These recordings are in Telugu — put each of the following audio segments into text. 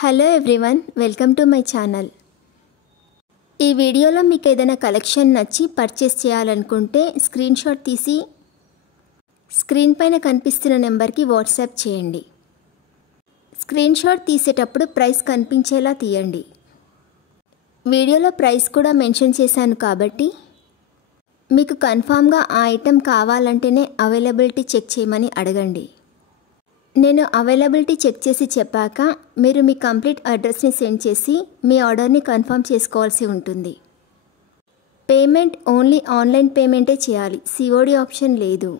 Hello everyone, welcome to my channel. ఈ వీడియోలో మీకు ఏదైనా కలెక్షన్ నచ్చి పర్చేస్ చేయాలనుకుంటే స్క్రీన్ షాట్ తీసి స్క్రీన్ పైన కనిపిస్తున్న నెంబర్కి వాట్సాప్ చేయండి. స్క్రీన్ షాట్ తీసేటప్పుడు ప్రైస్ కనిపించేలా తీయండి. వీడియోలో ప్రైస్ కూడా మెన్షన్ చేశాను కాబట్టి మీకు కన్ఫామ్గా ఆ ఐటెం కావాలంటేనే అవైలబిలిటీ చెక్ చేయమని అడగండి. నేను అవైలబిలిటీ చెక్ చేసి చెప్పాక మీరు మీ కంప్లీట్ అడ్రస్ని సెండ్ చేసి మీ ఆర్డర్ని కన్ఫర్మ్ చేసుకోవాల్సి ఉంటుంది. పేమెంట్ ఓన్లీ ఆన్లైన్ పేమెంటే చేయాలి, సిఓడి ఆప్షన్ లేదు.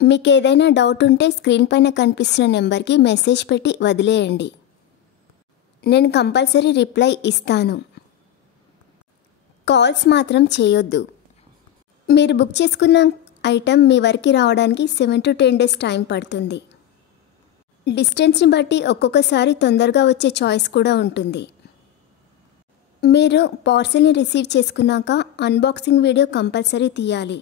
మీకు ఏదైనా డౌట్ ఉంటే స్క్రీన్ పైన కనిపిస్తున్న నెంబర్కి మెసేజ్ పెట్టి వదిలేయండి. నేను కంపల్సరీ రిప్లై ఇస్తాను. కాల్స్ మాత్రం చేయొద్దు. మీరు బుక్ చేసుకున్న ఐటెం మీ వరకు రావడానికి 7 to 10 days టైం పడుతుంది. డిస్టెన్స్ని బట్టి ఒక్కొక్కసారి తొందరగా వచ్చే చాయిస్ కూడా ఉంటుంది. మీరు పార్సెల్ని రిసీవ్ చేసుకున్నాక అన్బాక్సింగ్ వీడియో కంపల్సరీ తీయాలి.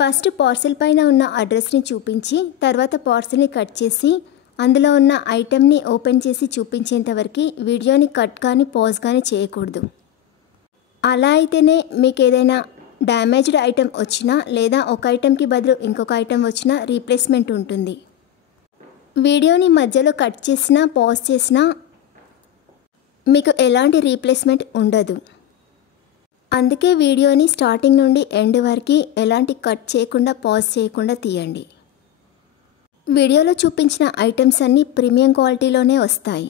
ఫస్ట్ పార్సెల్ పైన ఉన్న అడ్రస్ని చూపించి తర్వాత పార్సెల్ని కట్ చేసి అందులో ఉన్న ఐటెంని ఓపెన్ చేసి చూపించేంత వరకు వీడియోని కట్ కానీ పాజ్ కానీ చేయకూడదు. అలా అయితేనే మీకు ఏదైనా డ్యామేజ్డ్ ఐటెం వచ్చినా లేదా ఒక ఐటెంకి బదులు ఇంకొక ఐటెం వచ్చినా రీప్లేస్మెంట్ ఉంటుంది. వీడియోని మధ్యలో కట్ చేసినా పాజ్ చేసినా మీకు ఎలాంటి రీప్లేస్మెంట్ ఉండదు. అందుకే వీడియోని స్టార్టింగ్ నుండి ఎండ్ వరకు ఎలాంటి కట్ చేయకుండా పాజ్ చేయకుండా తీయండి. వీడియోలో చూపించిన ఐటమ్స్ అన్నీ ప్రీమియం క్వాలిటీలోనే వస్తాయి.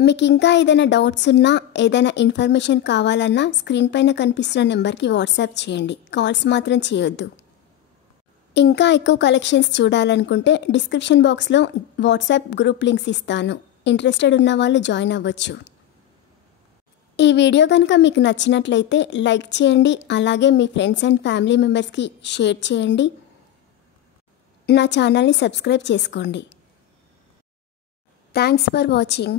మీకు ఇంకా ఏదైనా డౌట్స్ ఉన్నా ఏదైనా ఇన్ఫర్మేషన్ కావాలన్నా స్క్రీన్ పైన కనిపిస్తున్న నెంబర్కి వాట్సాప్ చేయండి. కాల్స్ మాత్రం చేయొద్దు. ఇంకా ఎక్కువ కలెక్షన్స్ చూడాలనుకుంటే డిస్క్రిప్షన్ బాక్స్లో వాట్సాప్ గ్రూప్ లింక్స్ ఇస్తాను. ఇంట్రెస్టెడ్ ఉన్న వాళ్ళు జాయిన్ అవ్వచ్చు. ఈ వీడియో కనుక మీకు నచ్చినట్లయితే లైక్ చేయండి. అలాగే మీ ఫ్రెండ్స్ అండ్ ఫ్యామిలీ మెంబర్స్కి షేర్ చేయండి. నా ఛానల్ని సబ్స్క్రైబ్ చేసుకోండి. Thanks for watching.